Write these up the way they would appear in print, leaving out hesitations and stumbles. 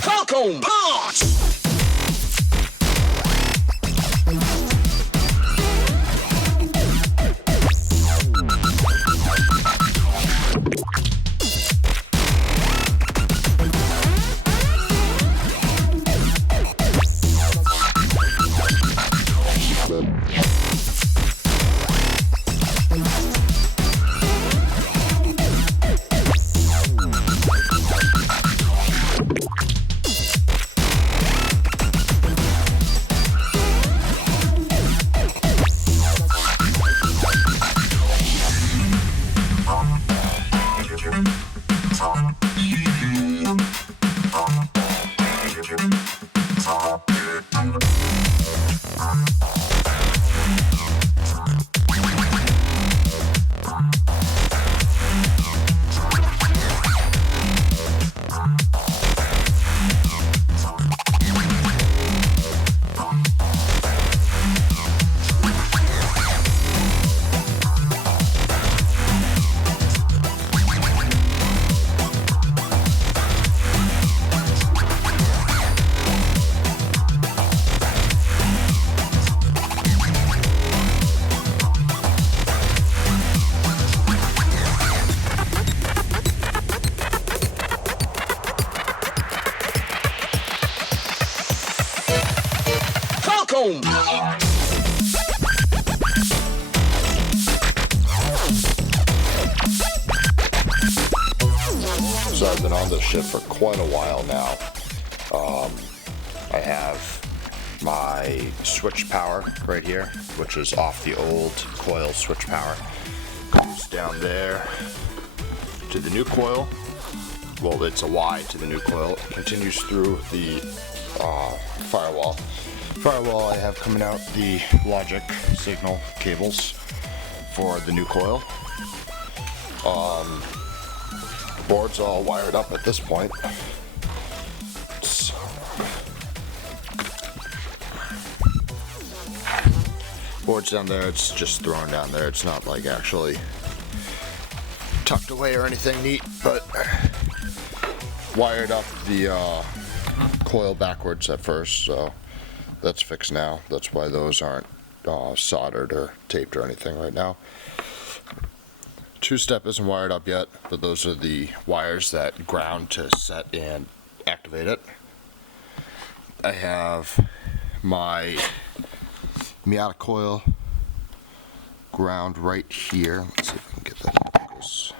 Falcon Punch! Falcon! So I've been on this shit for quite a while now. I have my switch power right here, which is off the old coil switch power. Goes down there to the new coil. Well, it's a Y to the new coil. It continues through the firewall. I have coming out the logic signal cables for the new coil. Board's all wired up at this point. Board's down there, it's just thrown down there. It's not like actually tucked away or anything neat, but wired up the coil backwards at first, so that's fixed now. That's why those aren't soldered or taped or anything right now. Two-step isn't wired up yet, but those are the wires that ground to set and activate it. I have my Miata coil ground right here. Let's see if I can get that in focus.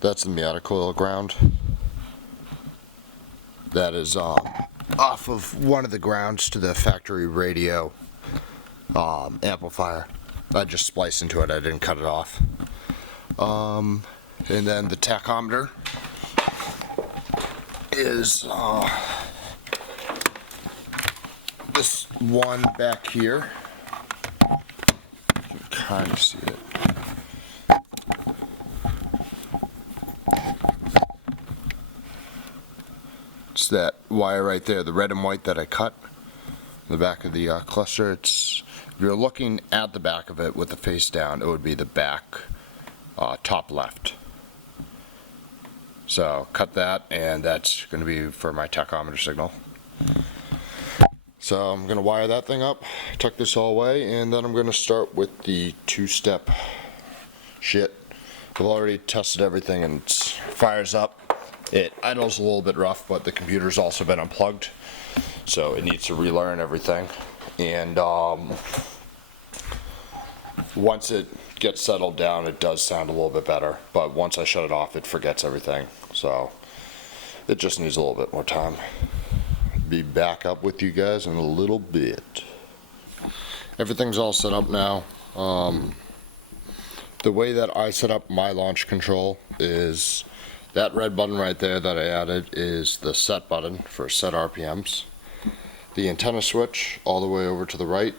That's the Miata coil ground. That is off of one of the grounds to the factory radio amplifier. I just spliced into it, I didn't cut it off. And then the tachometer is this one back here. You can kind of see it. It's that wire right there, the red and white that I cut in the back of the cluster. If you're looking at the back of it with the face down, it would be the back top left. So cut that, and that's going to be for my tachometer signal. So I'm going to wire that thing up, tuck this all away, and then I'm going to start with the two-step shit. I've already tested everything and it fires up. It idles a little bit rough, but the computer's also been unplugged, so it needs to relearn everything. And once it gets settled down, it does sound a little bit better, but once I shut it off, it forgets everything. So it just needs a little bit more time. Be back up with you guys in a little bit. Everything's all set up now. The way that I set up my launch control is that red button right there that I added is the set button for set RPMs. The antenna switch all the way over to the right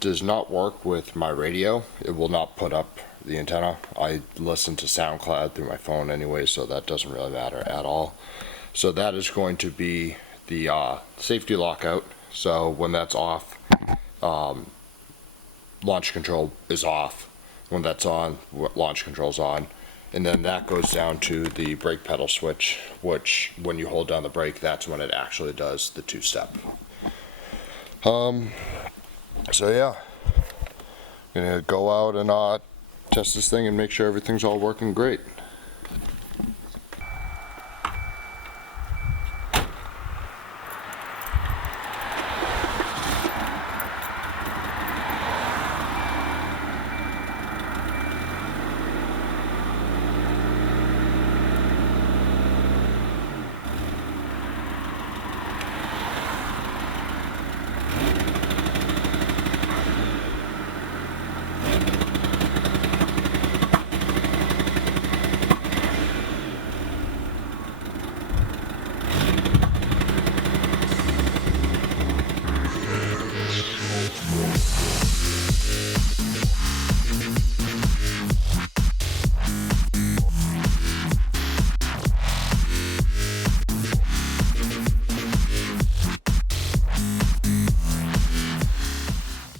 does not work with my radio. It will not put up the antenna. I listen to SoundCloud through my phone anyway, so that doesn't really matter at all. So that is going to be the safety lockout. So when that's off, launch control is off, when that's on, launch control's on. And then that goes down to the brake pedal switch, which when you hold down the brake, that's when it actually does the two-step. So yeah, gonna go out and test this thing and make sure everything's all working great.